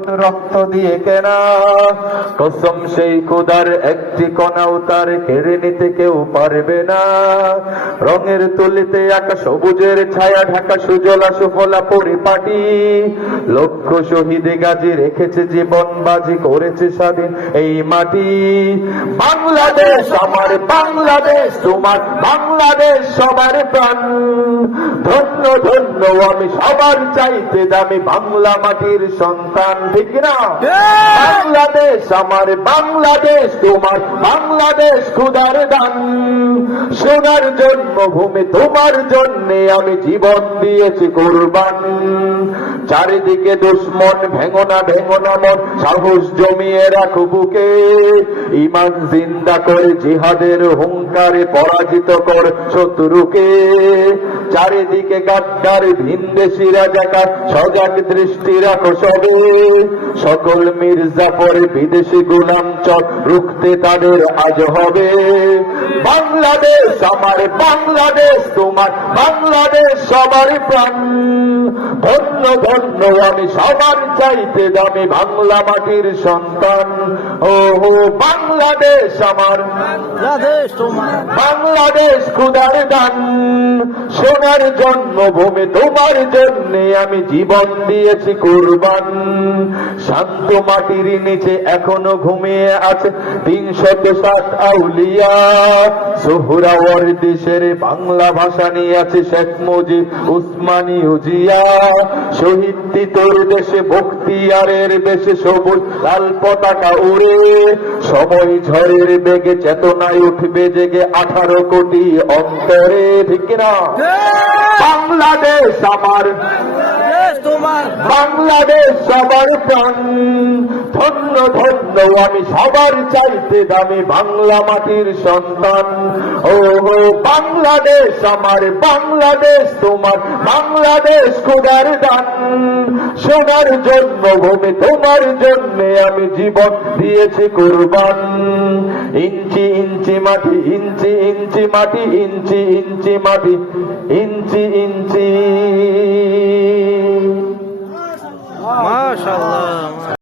রক্ত দিয়ে কেনা কসম সেই খোদার একটি কণাও তার কেড়ে নিতে কেউ পারবে না। রঙের তুলিতে আঁকা সবুজের ছায়া ঢাকা সুজলা সুফলা পরিপাটি, লক্ষ শহীদে গাজী রেখেছে জীবন বাজি করেছে স্বাধীন এই মাটি। বাংলাদেশ আমার বাংলাদেশ তোমার বাংলাদেশ সবার প্রাণ, ধন্য ধন্য আমি সবার চাইতে দামি বাংলা মাটির সন্তান, ঠিক না? বাংলাদেশ আমার বাংলাদেশ তোমার বাংলাদেশ খোদার দান, সোনার জন্মভূমি তোমার জন্যে আমি জীবন দিয়েছি কুরবান। চারিদিকে দুশ্মন ভেঙোনা ভেঙোনা মন, সাহস জমিয়ে রাখো বুকে, ইমান জিন্দা করে জিহাদের হুঙ্কারে পরাজিত কর শত্রুকে। চারিদিকে গাদ্দার ভিনদেশীরা জাকাত সজাগ দৃষ্টি রাখো সবে, সকল মির্জাফর বিদেশি গোলাম চর রুখতে তাদের আজ হবে। বাংলাদেশ আমার বাংলাদেশ তোমার বাংলাদেশ সবার প্রাণ, ধন্য ধন্য আমি সবার চাইতে দামি বাংলা মাটির সন্তান। ও বাংলাদেশ আমার বাংলাদেশ তোমার বাংলাদেশ খোদার দান, সোনার জন্মভূমি তোমার জন্যে আমি জীবন দিয়েছি কুরবান। শান্ত মাটির নিচে এখনো ঘুমিয়ে আছে ৩০৭ আউলিয়া, সোহরাওয়ার দেশের বাংলা ভাষা নিয়ে আছে শেখ মুজিব উসমানী উজিয়া। শহীদ তিতর দেশে বখতিয়ারের দেশে সবুজ লাল পতাকা উড়ে, সময় ঝড়ের বেগে চেতনায় উঠবে জেগে 18 কোটি অন্তরে, ঠিক না? বাংলাদেশ আমার তোমার বাংলাদেশ সবার প্রাণ, ধন্য ধন্য আমি সবার চাইতে দামি বাংলা মাটির সন্তান। ও বাংলাদেশ আমার বাংলাদেশ তোমার বাংলাদেশ খোদার দান, সোনার জন্মভূমি তোমার জন্যে আমি জীবন দিয়েছি কুরবান। ইঞ্চি ইঞ্চি মাটি ইঞ্চি ইঞ্চি মাটি ইঞ্চি ইঞ্চি মাটি ইঞ্চি ইঞ্চি। মাশাআল্লাহ।